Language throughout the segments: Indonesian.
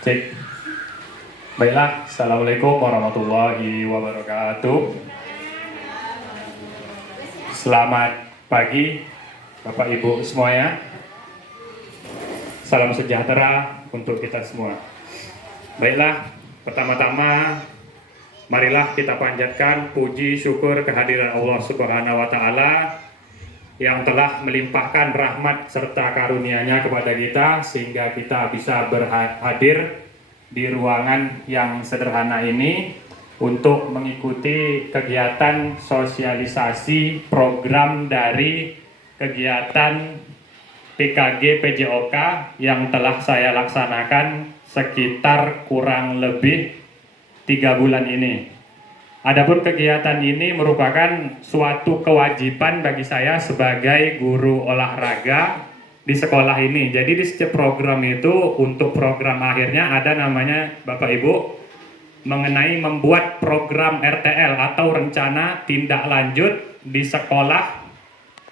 Cek. Baiklah, Assalamualaikum warahmatullahi wabarakatuh. Selamat pagi Bapak Ibu semuanya. Salam sejahtera untuk kita semua. Baiklah, pertama-tama marilah kita panjatkan puji syukur kehadiran Allah Subhanahu wa taala yang telah melimpahkan rahmat serta karunia-Nya kepada kita sehingga kita bisa berhadir di ruangan yang sederhana ini untuk mengikuti kegiatan sosialisasi program dari kegiatan PKG PJOK yang telah saya laksanakan sekitar kurang lebih 3 bulan ini. Adapun kegiatan ini merupakan suatu kewajiban bagi saya sebagai guru olahraga di sekolah ini. Jadi di setiap program itu, untuk program akhirnya ada namanya Bapak Ibu mengenai membuat program RTL atau rencana tindak lanjut di sekolah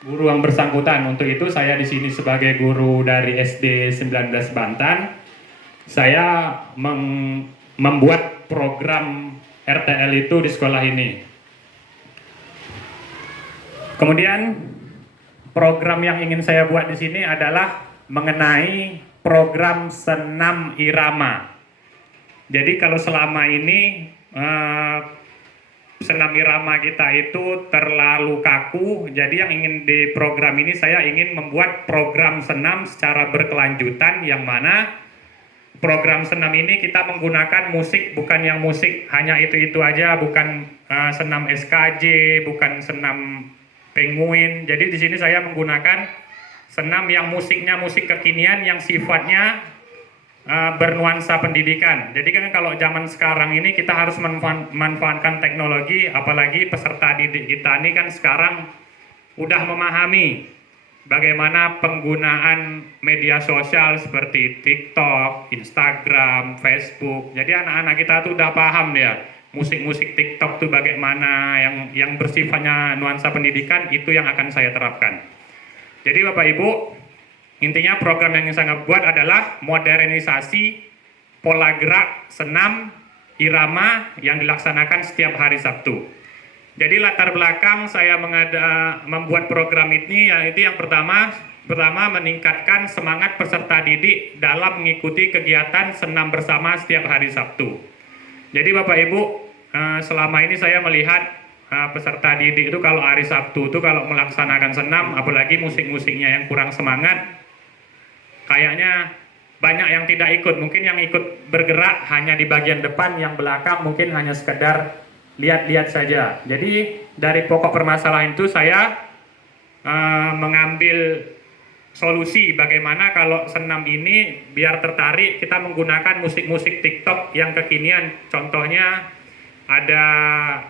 guru yang bersangkutan. Untuk itu saya di sini sebagai guru dari SD 19 Bantan, saya membuat program RTL itu di sekolah ini. Kemudian program yang ingin saya buat di sini adalah mengenai program senam irama. Jadi kalau selama ini senam irama kita itu terlalu kaku, jadi yang ingin di program ini saya ingin membuat program senam secara berkelanjutan, yang mana program senam ini kita menggunakan musik, bukan yang musik hanya itu-itu aja, bukan senam SKJ, bukan senam penguin. Jadi di sini saya menggunakan senam yang musiknya musik kekinian yang sifatnya bernuansa pendidikan. Jadi kan kalau zaman sekarang ini kita harus memanfaatkan teknologi, apalagi peserta didik kita ini kan sekarang udah memahami bagaimana penggunaan media sosial seperti TikTok, Instagram, Facebook. Jadi anak-anak kita tuh udah paham dia musik-musik TikTok tuh bagaimana, yang bersifatnya nuansa pendidikan, itu yang akan saya terapkan. Jadi Bapak Ibu, intinya program yang saya buat adalah modernisasi pola gerak senam irama yang dilaksanakan setiap hari Sabtu. Jadi latar belakang saya membuat program ini yaitu yang pertama meningkatkan semangat peserta didik dalam mengikuti kegiatan senam bersama setiap hari Sabtu. Jadi Bapak Ibu, selama ini saya melihat peserta didik itu kalau hari Sabtu itu kalau melaksanakan senam, apalagi musik-musiknya yang kurang semangat, kayaknya banyak yang tidak ikut. Mungkin yang ikut bergerak hanya di bagian depan, yang belakang mungkin hanya sekedar lihat-lihat saja. Jadi dari pokok permasalahan itu saya mengambil solusi bagaimana kalau senam ini biar tertarik, kita menggunakan musik-musik TikTok yang kekinian. Contohnya ada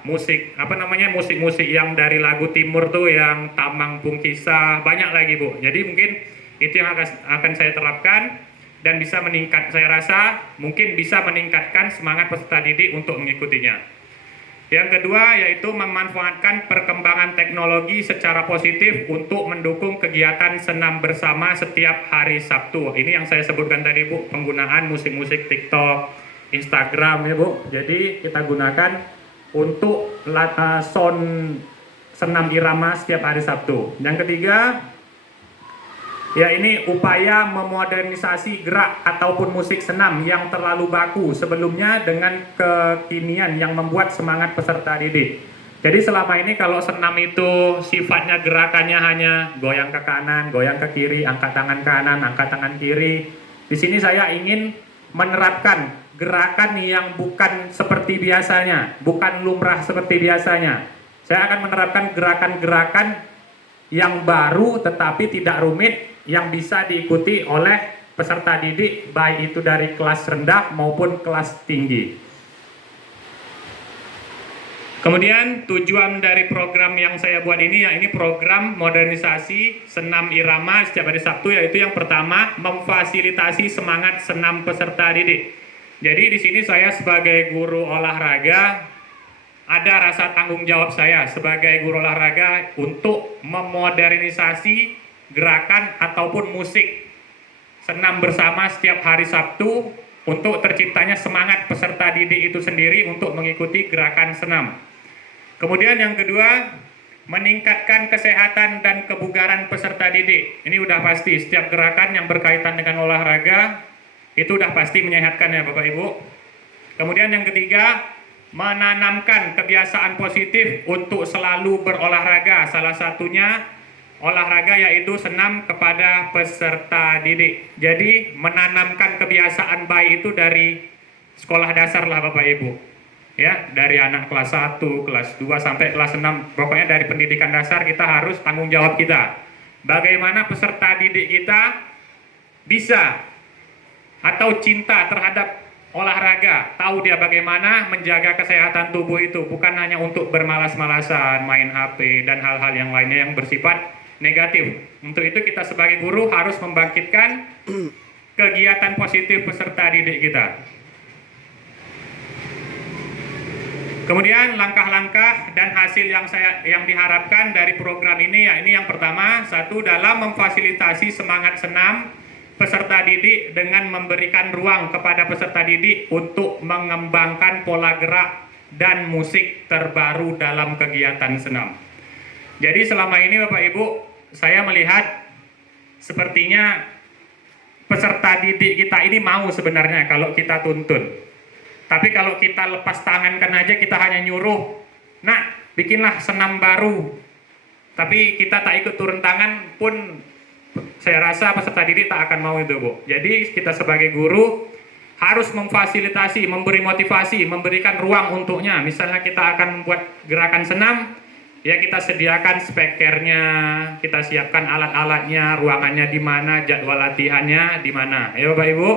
musik-musik yang dari lagu timur tuh, yang Tamang Bungkisa, banyak lagi Bu. Jadi mungkin itu yang akan saya terapkan dan bisa saya rasa mungkin bisa meningkatkan semangat peserta didik untuk mengikutinya. Yang kedua yaitu memanfaatkan perkembangan teknologi secara positif untuk mendukung kegiatan senam bersama setiap hari Sabtu. Ini yang saya sebutkan tadi Bu, penggunaan musik-musik TikTok, Instagram ya Bu. Jadi kita gunakan untuk sound senam irama setiap hari Sabtu. Yang ketiga, ya ini upaya memodernisasi gerak ataupun musik senam yang terlalu baku sebelumnya dengan kekinian yang membuat semangat peserta didik. Jadi selama ini kalau senam itu sifatnya gerakannya hanya goyang ke kanan, goyang ke kiri, angkat tangan kanan, angkat tangan kiri. Di sini saya ingin menerapkan gerakan yang bukan seperti biasanya, bukan lumrah seperti biasanya. Saya akan menerapkan gerakan-gerakan yang baru tetapi tidak rumit, yang bisa diikuti oleh peserta didik baik itu dari kelas rendah maupun kelas tinggi. Kemudian tujuan dari program yang saya buat ini, ya ini program modernisasi senam irama setiap hari Sabtu, yaitu yang pertama memfasilitasi semangat senam peserta didik. Jadi di sini saya sebagai guru olahraga ada rasa tanggung jawab saya sebagai guru olahraga untuk memodernisasi gerakan ataupun musik senam bersama setiap hari Sabtu untuk terciptanya semangat peserta didik itu sendiri untuk mengikuti gerakan senam. Kemudian yang kedua, meningkatkan kesehatan dan kebugaran peserta didik. Ini udah pasti, setiap gerakan yang berkaitan dengan olahraga itu udah pasti menyehatkan ya Bapak Ibu. Kemudian yang ketiga, menanamkan kebiasaan positif untuk selalu berolahraga. Salah satunya olahraga yaitu senam kepada peserta didik. Jadi menanamkan kebiasaan baik itu dari sekolah dasar lah Bapak Ibu. Ya, dari anak kelas 1, kelas 2 sampai kelas 6. Pokoknya dari pendidikan dasar kita harus tanggung jawab kita. Bagaimana peserta didik kita bisa atau cinta terhadap olahraga, tahu dia bagaimana menjaga kesehatan tubuh itu, bukan hanya untuk bermalas-malasan, main HP dan hal-hal yang lainnya yang bersifat negatif. Untuk itu kita sebagai guru harus membangkitkan kegiatan positif peserta didik kita. Kemudian langkah-langkah dan hasil yang diharapkan dari program ini, ya ini yang pertama, satu, dalam memfasilitasi semangat senam peserta didik dengan memberikan ruang kepada peserta didik untuk mengembangkan pola gerak dan musik terbaru dalam kegiatan senam. Jadi selama ini Bapak Ibu, saya melihat sepertinya peserta didik kita ini mau sebenarnya kalau kita tuntun. Tapi kalau kita lepas tangankan aja, kita hanya nyuruh, nah bikinlah senam baru. Tapi kita tak ikut turun tangan pun, saya rasa peserta didik tak akan mau itu Bu. Jadi kita sebagai guru harus memfasilitasi, memberi motivasi, memberikan ruang untuknya. Misalnya kita akan membuat gerakan senam, ya kita sediakan spekernya, kita siapkan alat-alatnya, ruangannya di mana, jadwal latihannya di mana. Ya Bapak Ibu.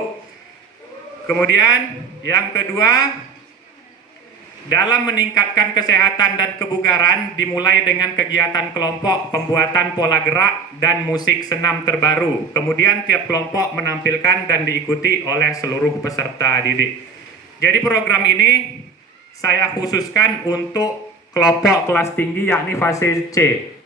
Kemudian yang kedua, dalam meningkatkan kesehatan dan kebugaran dimulai dengan kegiatan kelompok, pembuatan pola gerak dan musik senam terbaru. Kemudian tiap kelompok menampilkan dan diikuti oleh seluruh peserta didik. Jadi program ini saya khususkan untuk kelompok kelas tinggi yakni fase C,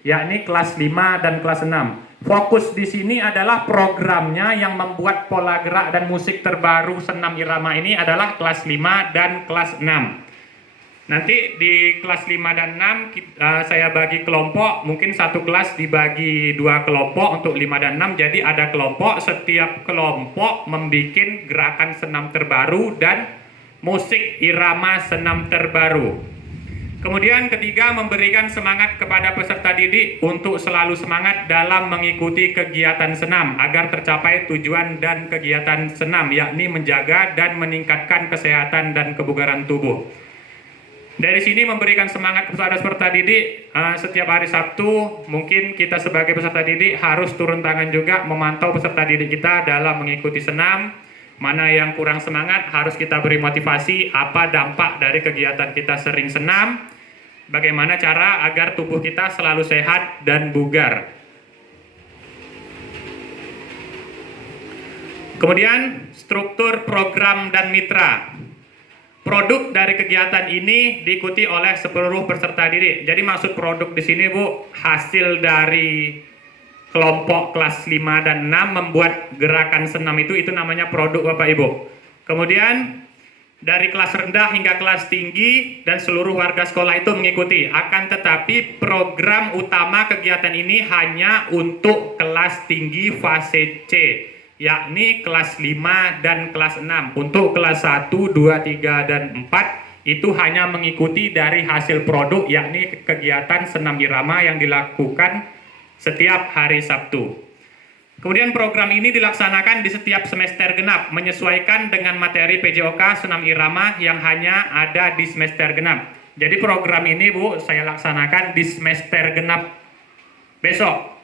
yakni kelas 5 dan kelas 6. Fokus di sini adalah programnya yang membuat pola gerak dan musik terbaru senam irama ini adalah kelas 5 dan kelas 6. Nanti di kelas 5 dan 6 saya bagi kelompok, mungkin satu kelas dibagi 2 kelompok untuk 5 dan 6. Jadi ada kelompok, setiap kelompok membuat gerakan senam terbaru dan musik irama senam terbaru. Kemudian ketiga, memberikan semangat kepada peserta didik untuk selalu semangat dalam mengikuti kegiatan senam agar tercapai tujuan dan kegiatan senam, yakni menjaga dan meningkatkan kesehatan dan kebugaran tubuh. Dari sini memberikan semangat kepada peserta didik setiap hari Sabtu. Mungkin kita sebagai peserta didik harus turun tangan juga memantau peserta didik kita dalam mengikuti senam. Mana yang kurang semangat harus kita beri motivasi, apa dampak dari kegiatan kita sering senam, bagaimana cara agar tubuh kita selalu sehat dan bugar. Kemudian struktur program dan mitra. Produk dari kegiatan ini diikuti oleh seluruh peserta didik. Jadi maksud produk di sini Bu, hasil dari kelompok kelas 5 dan 6 membuat gerakan senam itu namanya produk Bapak Ibu. Kemudian dari kelas rendah hingga kelas tinggi dan seluruh warga sekolah itu mengikuti. Akan tetapi program utama kegiatan ini hanya untuk kelas tinggi fase C, yakni kelas 5 dan kelas 6. Untuk kelas 1, 2, 3, dan 4 itu hanya mengikuti dari hasil produk, yakni kegiatan senam irama yang dilakukan setiap hari Sabtu. Kemudian program ini dilaksanakan di setiap semester genap, menyesuaikan dengan materi PJOK senam irama yang hanya ada di semester genap. Jadi program ini Bu, saya laksanakan di semester genap besok.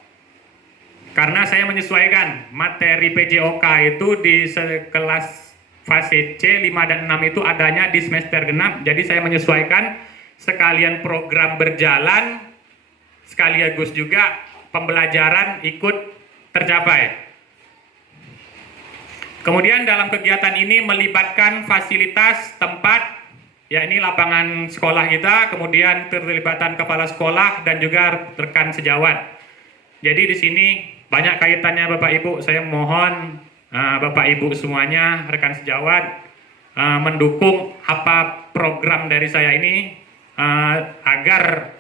Karena saya menyesuaikan materi PJOK itu di kelas fase C 5 dan 6 itu adanya di semester genap. Jadi saya menyesuaikan sekalian program berjalan, sekaligus juga pembelajaran ikut tercapai. Kemudian dalam kegiatan ini melibatkan fasilitas tempat, yakni lapangan sekolah kita, kemudian keterlibatan kepala sekolah dan juga rekan sejawat. Jadi di sini banyak kaitannya Bapak Ibu, saya mohon Bapak Ibu semuanya, rekan sejawat, mendukung apa program dari saya ini agar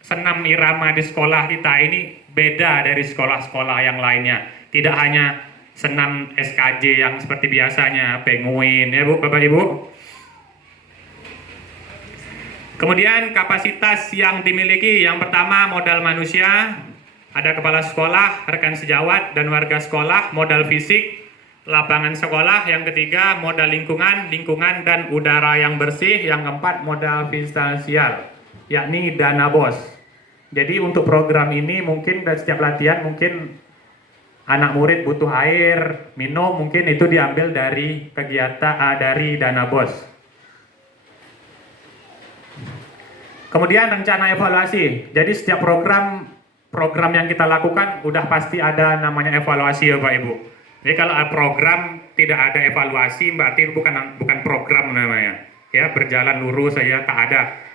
senam irama di sekolah kita ini beda dari sekolah-sekolah yang lainnya. Tidak hanya senam SKJ yang seperti biasanya, penguin ya Bu, Bapak Ibu. Kemudian kapasitas yang dimiliki, yang pertama modal manusia, ada kepala sekolah, rekan sejawat, dan warga sekolah, modal fisik, lapangan sekolah, yang ketiga modal lingkungan dan udara yang bersih, yang keempat modal finansial, yakni dana BOS. Jadi untuk program ini mungkin dari setiap latihan mungkin anak murid butuh air, minum, mungkin itu diambil dari kegiatan dari dana BOS. Kemudian rencana evaluasi. Jadi setiap program yang kita lakukan udah pasti ada namanya evaluasi ya Pak Ibu. Jadi kalau program tidak ada evaluasi berarti bukan program namanya. Ya, berjalan lurus saja tak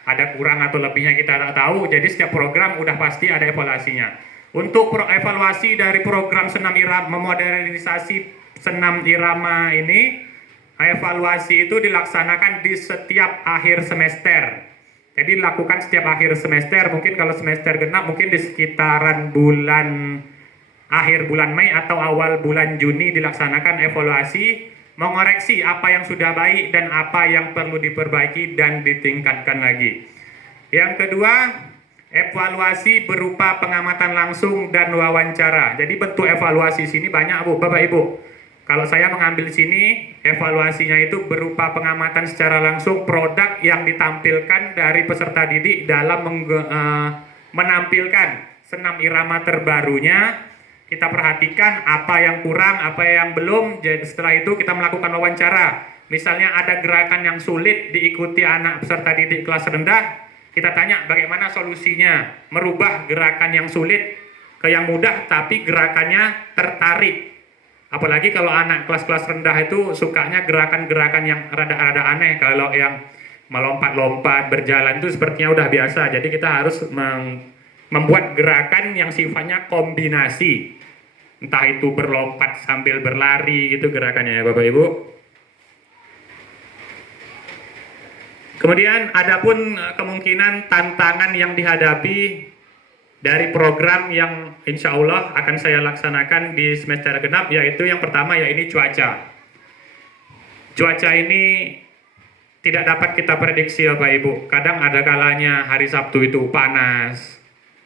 ada kurang atau lebihnya kita tak tahu. Jadi setiap program udah pasti ada evaluasinya. Untuk evaluasi dari program senam irama, memodernisasi senam irama ini, evaluasi itu dilaksanakan di setiap akhir semester. Jadi dilakukan setiap akhir semester, mungkin kalau semester genap mungkin di sekitaran akhir bulan Mei atau awal bulan Juni dilaksanakan evaluasi, mengoreksi apa yang sudah baik dan apa yang perlu diperbaiki dan ditingkatkan lagi. Yang kedua, evaluasi berupa pengamatan langsung dan wawancara. Jadi bentuk evaluasi sini banyak Bu, Bapak Ibu. Kalau saya mengambil sini, evaluasinya itu berupa pengamatan secara langsung produk yang ditampilkan dari peserta didik dalam menampilkan senam irama terbarunya. Kita perhatikan apa yang kurang, apa yang belum. Jadi setelah itu kita melakukan wawancara. Misalnya ada gerakan yang sulit diikuti anak peserta didik kelas rendah, kita tanya bagaimana solusinya merubah gerakan yang sulit ke yang mudah tapi gerakannya tertarik. Apalagi kalau anak kelas-kelas rendah itu sukanya gerakan-gerakan yang rada-rada aneh. Kalau yang melompat-lompat, berjalan itu sepertinya udah biasa. Jadi kita harus membuat gerakan yang sifatnya kombinasi. Entah itu berlompat sambil berlari gitu gerakannya ya Bapak Ibu. Kemudian adapun kemungkinan tantangan yang dihadapi dari program yang insya Allah akan saya laksanakan di semester genap, yaitu yang pertama yaitu cuaca. Cuaca ini tidak dapat kita prediksi ya Bapak Ibu. Kadang ada kalanya hari Sabtu itu panas,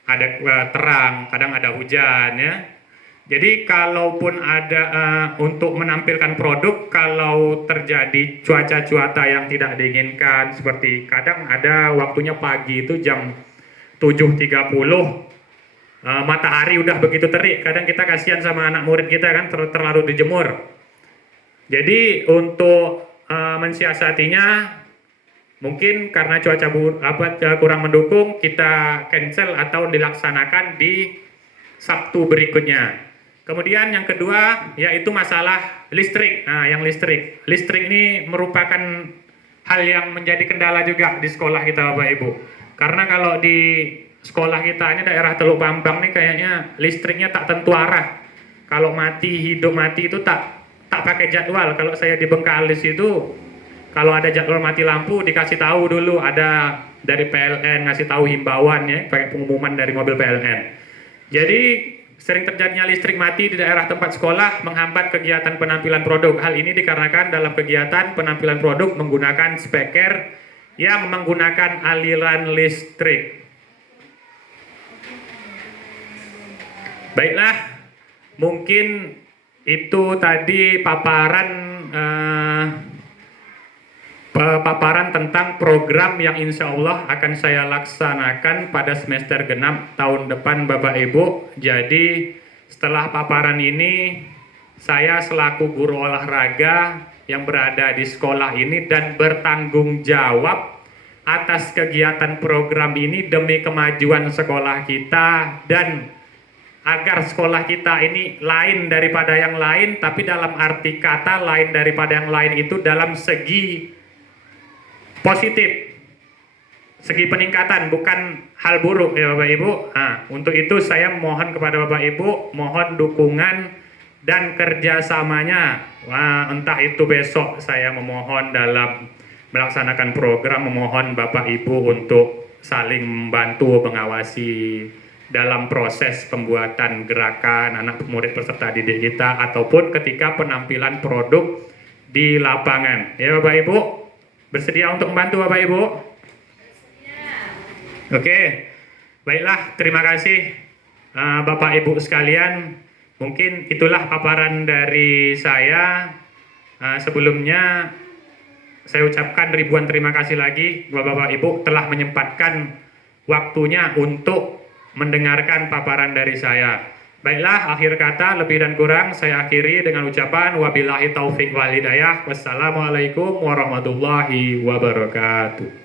ada terang, kadang ada hujan ya. Jadi kalaupun ada untuk menampilkan produk, kalau terjadi cuaca-cuaca yang tidak diinginkan, seperti kadang ada waktunya pagi itu jam 7.30 matahari udah begitu terik, kadang kita kasihan sama anak murid kita kan terlalu dijemur. Jadi untuk mensiasatinya mungkin karena cuaca kurang mendukung, kita cancel atau dilaksanakan di Sabtu berikutnya. Kemudian yang kedua yaitu masalah listrik. Nah, yang listrik ini merupakan hal yang menjadi kendala juga di sekolah kita Bapak Ibu. Karena kalau di sekolah kita ini daerah Teluk Bambang nih kayaknya listriknya tak tentu arah. Kalau hidup mati itu tak pakai jadwal. Kalau saya di Bengkalis itu kalau ada jadwal mati lampu dikasih tahu dulu, ada dari PLN ngasih tahu himbauan ya, pakai pengumuman dari mobil PLN. Jadi sering terjadinya listrik mati di daerah tempat sekolah menghambat kegiatan penampilan produk. Hal ini dikarenakan dalam kegiatan penampilan produk menggunakan speaker yang menggunakan aliran listrik. Baiklah, mungkin itu tadi paparan tentang program yang insya Allah akan saya laksanakan pada semester genap tahun depan Bapak Ibu. Jadi setelah paparan ini, saya selaku guru olahraga yang berada di sekolah ini dan bertanggung jawab atas kegiatan program ini demi kemajuan sekolah kita dan agar sekolah kita ini lain daripada yang lain, tapi dalam arti kata lain daripada yang lain itu dalam segi positif, segi peningkatan, bukan hal buruk ya Bapak Ibu. Nah, untuk itu saya mohon kepada Bapak Ibu, mohon dukungan dan kerjasamanya. Wah, entah itu besok saya memohon dalam melaksanakan program, memohon Bapak Ibu untuk saling membantu mengawasi dalam proses pembuatan gerakan anak murid peserta didik kita ataupun ketika penampilan produk di lapangan. Ya Bapak Ibu, bersedia untuk membantu Bapak Ibu? Oke, baiklah, terima kasih Bapak Ibu sekalian. Mungkin itulah paparan dari saya. Sebelumnya saya ucapkan ribuan terima kasih lagi Bapak Ibu telah menyempatkan waktunya untuk mendengarkan paparan dari saya. Baiklah, akhir kata lebih dan kurang saya akhiri dengan ucapan wabillahi taufik wal hidayah. Wassalamualaikum warahmatullahi wabarakatuh.